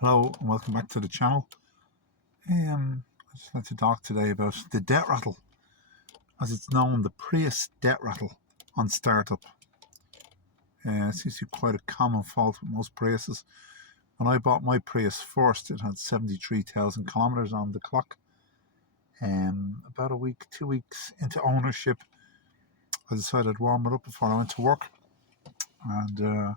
Hello and welcome back to the channel. I just like to talk today about the debt rattle, as it's known, the Prius debt rattle on startup. It seems to be quite a common fault with most Priuses. When I bought my Prius first, it had 73,000 kilometers on the clock. About a week, 2 weeks into ownership, I decided I'd warm it up before I went to work, and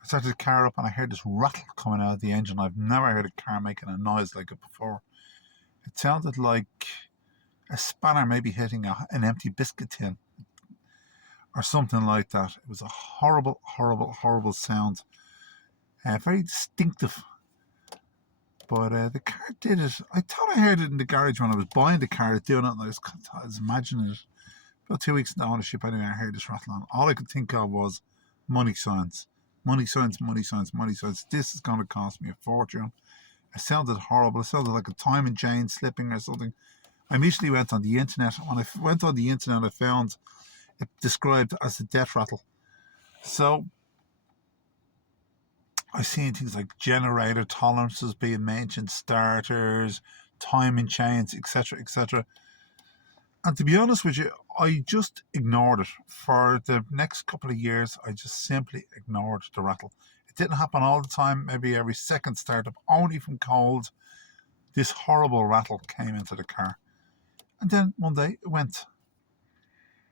I started the car up and I heard this rattle coming out of the engine. I've never heard a car making a noise like it before. It sounded like a spanner maybe hitting an empty biscuit tin or something like that. It was a horrible, horrible, horrible sound. Very distinctive. But the car did it. I thought I heard it in the garage when I was buying the car, doing it, and I was imagining it. About 2 weeks into ownership, anyway, I heard this rattle on. All I could think of was money signs. Money signs, money signs, money signs. This is going to cost me a fortune. It sounded horrible. It sounded like a timing chain slipping or something. I immediately went on the internet. When I went on the internet, I found it described as the death rattle. So I've seen things like generator tolerances being mentioned, starters, timing chains, etc., etc. And to be honest with you, I just ignored it. For the next couple of years, I just simply ignored the rattle. It didn't happen all the time, maybe every second startup, only from cold. This horrible rattle came into the car. And then one day it went.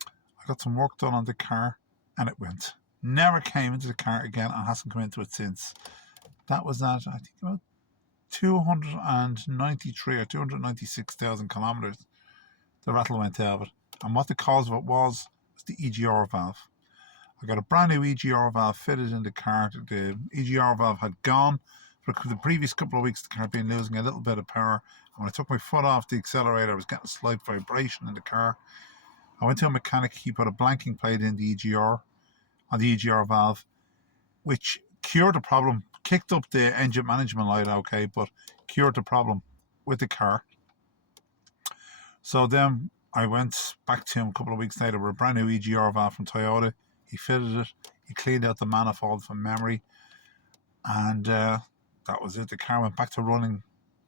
I got some work done on the car and it went. Never came into the car again and hasn't come into it since. That was at, I think, about 293 or 296,000 kilometers. The rattle went out of it. And what the cause of it was the EGR valve. I got a brand new EGR valve fitted in the car. The EGR valve had gone. For the previous couple of weeks, the car had been losing a little bit of power. And when I took my foot off the accelerator, I was getting a slight vibration in the car. I went to a mechanic. He put a blanking plate in the EGR, on the EGR valve, which cured the problem, kicked up the engine management light, okay, but cured the problem with the car. So then I went back to him a couple of weeks later with a brand new EGR valve from Toyota. He fitted it. He cleaned out the manifold from memory. And that was it. The car went back to running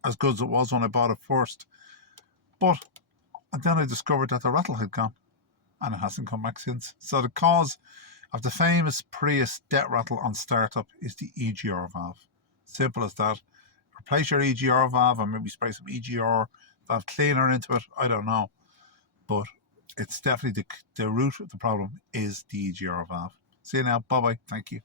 as good as it was when I bought it first. But then I discovered that the rattle had gone. And it hasn't come back since. So the cause of the famous Prius debt rattle on startup is the EGR valve. Simple as that. Replace your EGR valve and maybe spray some EGR valve cleaner into it. I don't know. But it's definitely the root of the problem is the EGR valve. See you now. Bye-bye. Thank you.